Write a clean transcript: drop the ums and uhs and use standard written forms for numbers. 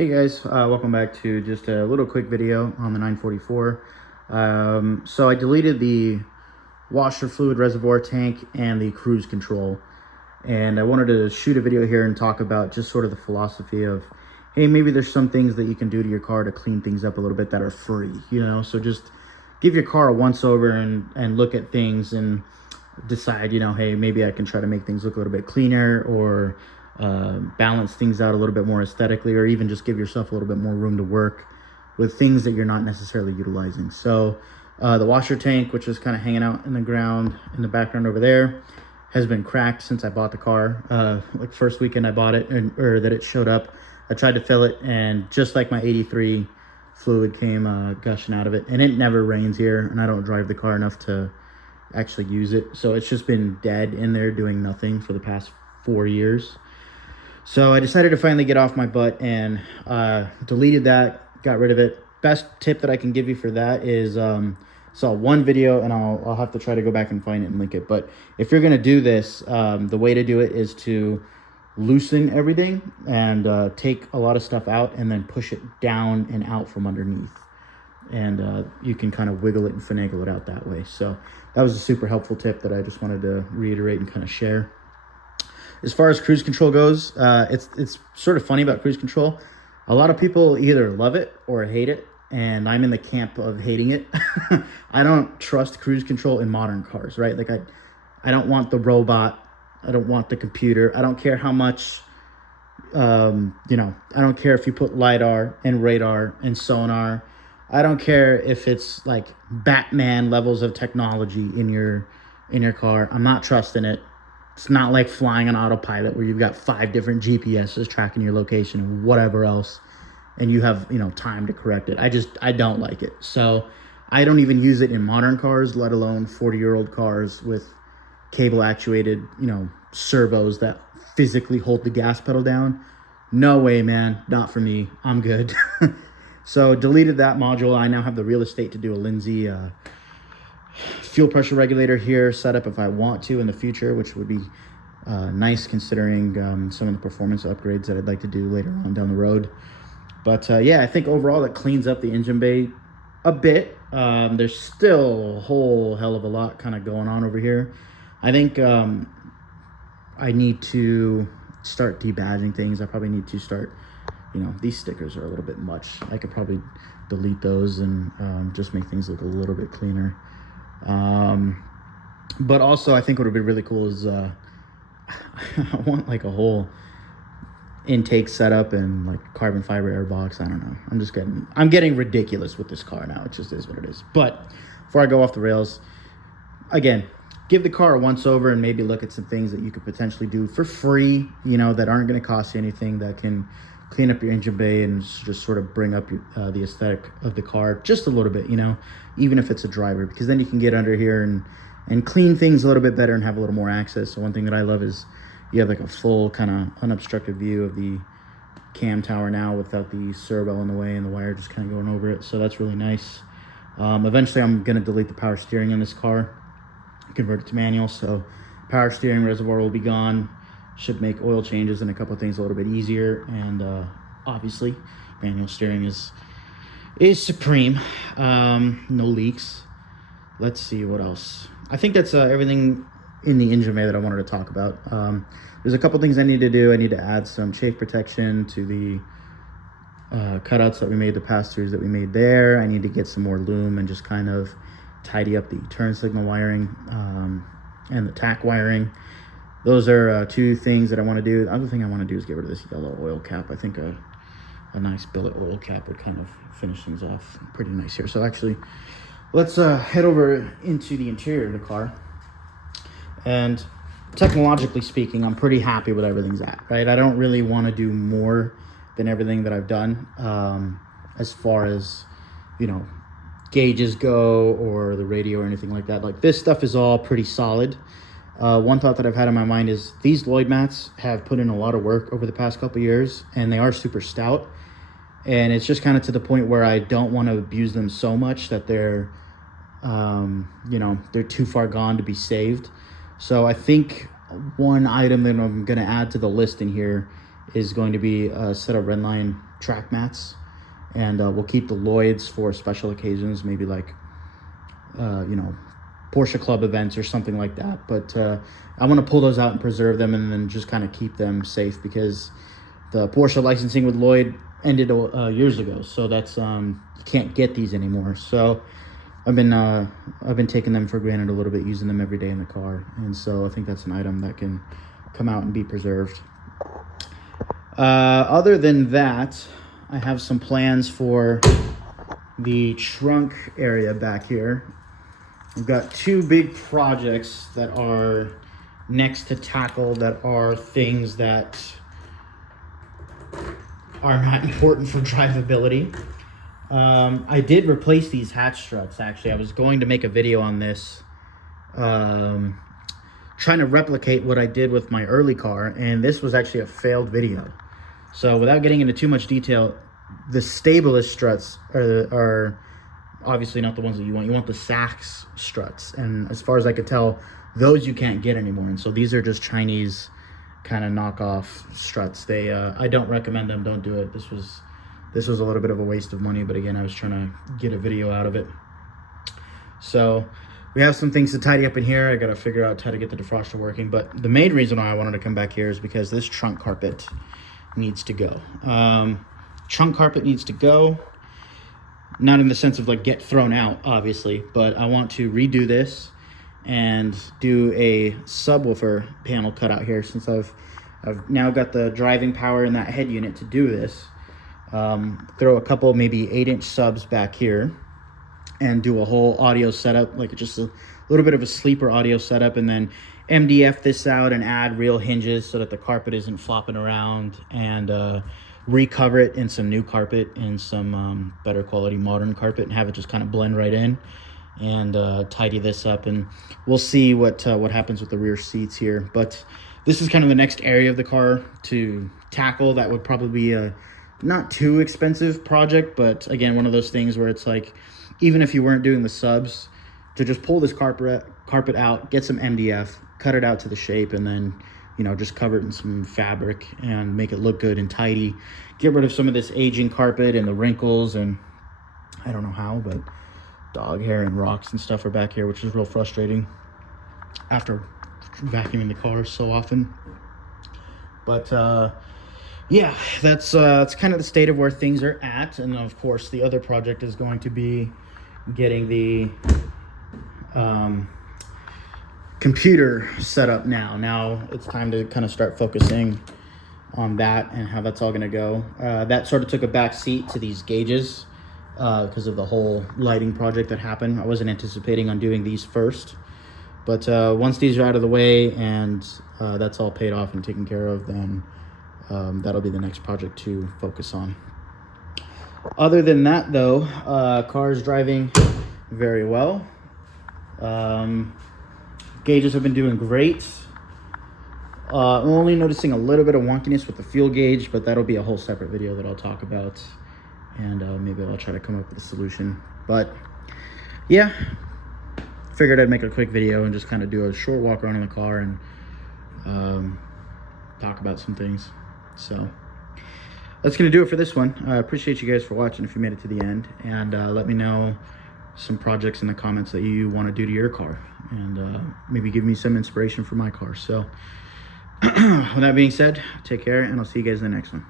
Hey guys, welcome back to just a little quick video on the 944. So I deleted the washer fluid reservoir tank and the cruise control, and I wanted to shoot a video here and talk about just sort of the philosophy of, hey, maybe there's some things that you can do to your car to clean things up a little bit that are free, so just give your car a once over and look at things and decide, hey, maybe I can try to make things look a little bit cleaner, or balance things out a little bit more aesthetically, or even just give yourself a little bit more room to work with things that you're not necessarily utilizing. So the washer tank, which is kind of hanging out in the ground in the background over there, has been cracked since I bought the car. Like first weekend I bought it, or that it showed up, I tried to fill it, and just like my 83 fluid came gushing out of it. And it never rains here, and I don't drive the car enough to actually use it, so it's just been dead in there doing nothing for the past 4 years. So I decided to finally get off my butt and deleted that, got rid of it. Best tip that I can give you for that is, saw one video, and I'll have to try to go back and find it and link it. But if you're gonna do this, the way to do it is to loosen everything and take a lot of stuff out and then push it down and out from underneath. And you can kind of wiggle it and finagle it out that way. So that was a super helpful tip that I just wanted to reiterate and kind of share. As far as cruise control goes, it's sort of funny about cruise control. A lot of people either love it or hate it, and I'm in the camp of hating it. I don't trust cruise control in modern cars, right? Like I don't want the robot. I don't want the computer. I don't care how much, I don't care if you put LiDAR and radar and sonar. I don't care if it's like Batman levels of technology in your car. I'm not trusting it. It's not like flying on autopilot where you've got 5 different GPSs tracking your location and whatever else, and you have, time to correct it. I don't like it. So I don't even use it in modern cars, let alone 40-year-old cars with cable actuated, servos that physically hold the gas pedal down. No way, man. Not for me. I'm good. So deleted that module. I now have the real estate to do a Lindsay fuel pressure regulator here set up if I want to in the future, which would be nice considering some of the performance upgrades that I'd like to do later on down the road. But yeah, I think overall that cleans up the engine bay a bit. There's still a whole hell of a lot kind of going on over here. I think I need to start debadging things. I probably need to start, these stickers are a little bit much. I could probably delete those and just make things look a little bit cleaner. But also I think what would be really cool is I want like a whole intake setup and like carbon fiber air box. I don't know. I'm getting ridiculous with this car now. It just is what it is. But before I go off the rails, again, give the car a once over and maybe look at some things that you could potentially do for free, that aren't going to cost you anything, that can clean up your engine bay and just sort of bring up the aesthetic of the car just a little bit, even if it's a driver, because then you can get under here and clean things a little bit better and have a little more access. So one thing that I love is you have like a full kind of unobstructed view of the cam tower now without the servo in the way and the wire just kind of going over it. So that's really nice. Eventually I'm going to delete the power steering in this car, convert it to manual. So power steering reservoir will be gone. Should make oil changes and a couple of things a little bit easier. And obviously manual steering is supreme. No leaks. Let's see what else. I think that's everything in the engine bay that I wanted to talk about. There's a couple things I need to do. I need to add some chafe protection to the cutouts that we made, the pass-throughs that we made there. I need to get some more lume and just kind of tidy up the turn signal wiring and the tack wiring. Those are 2 things that I want to do. The other thing I want to do is get rid of this yellow oil cap. I think a nice billet oil cap would kind of finish things off pretty nice here. So actually, let's head over into the interior of the car. And technologically speaking, I'm pretty happy with everything's at, right? I don't really want to do more than everything that I've done as far as, gauges go or the radio or anything like that. Like this stuff is all pretty solid. One thought that I've had in my mind is these Lloyd mats have put in a lot of work over the past couple of years, and they are super stout. And it's just kind of to the point where I don't want to abuse them so much that they're, they're too far gone to be saved. So I think one item that I'm going to add to the list in here is going to be a set of Redline track mats, and we'll keep the Lloyds for special occasions, maybe like you know, Porsche Club events or something like that. But I want to pull those out and preserve them, and then just kind of keep them safe, because the Porsche licensing with Lloyd ended years ago. So that's you can't get these anymore. So I've been taking them for granted a little bit, using them every day in the car, and so I think that's an item that can come out and be preserved. Other than that, I have some plans for the trunk area back here. I've got two big projects that are next to tackle, that are things that are not important for drivability. I did replace these hatch struts, actually. I was going to make a video on this, trying to replicate what I did with my early car, and this was actually a failed video. So without getting into too much detail, the Stabilus struts are obviously not the ones that you want. You want the Sachs struts, and as far as I could tell, those you can't get anymore. And so these are just Chinese kind of knockoff struts. They I don't recommend them. Don't do it. This was a little bit of a waste of money, but again, I was trying to get a video out of it. So we have some things to tidy up in here. I got to figure out how to get the defroster working, but the main reason why I wanted to come back here is because this trunk carpet needs to go. Trunk carpet needs to go. Not in the sense of like get thrown out, obviously, but I want to redo this and do a subwoofer panel cutout here, since I've now got the driving power in that head unit to do this. Throw a couple maybe 8-inch subs back here and do a whole audio setup, like just a little bit of a sleeper audio setup, and then MDF this out and add real hinges so that the carpet isn't flopping around, and recover it in some new carpet, in some better quality modern carpet, and have it just kind of blend right in, and tidy this up, and we'll see what happens with the rear seats here. But this is kind of the next area of the car to tackle. That would probably be a not too expensive project, but again, one of those things where it's like, even if you weren't doing the subs, to just pull this carpet out, get some MDF, cut it out to the shape, and then, you know, just cover it in some fabric and make it look good and tidy. Get rid of some of this aging carpet and the wrinkles, and I don't know how, but dog hair and rocks and stuff are back here, which is real frustrating after vacuuming the car so often. But yeah, that's kind of the state of where things are at. And of course, the other project is going to be getting the computer set up now. Now it's time to kind of start focusing on that and how that's all going to go. That sort of took a back seat to these gauges because of the whole lighting project that happened. I wasn't anticipating on doing these first, but once these are out of the way and that's all paid off and taken care of, then that'll be the next project to focus on. Other than that, though, car's driving very well. Gauges have been doing great. I'm only noticing a little bit of wonkiness with the fuel gauge, but that'll be a whole separate video that I'll talk about, and maybe I'll try to come up with a solution. But yeah, figured I'd make a quick video and just kind of do a short walk around in the car and talk about some things. So that's gonna do it for this one. I appreciate you guys for watching if you made it to the end, and let me know some projects in the comments that you want to do to your car, and maybe give me some inspiration for my car. So with that being said, take care, and I'll see you guys in the next one.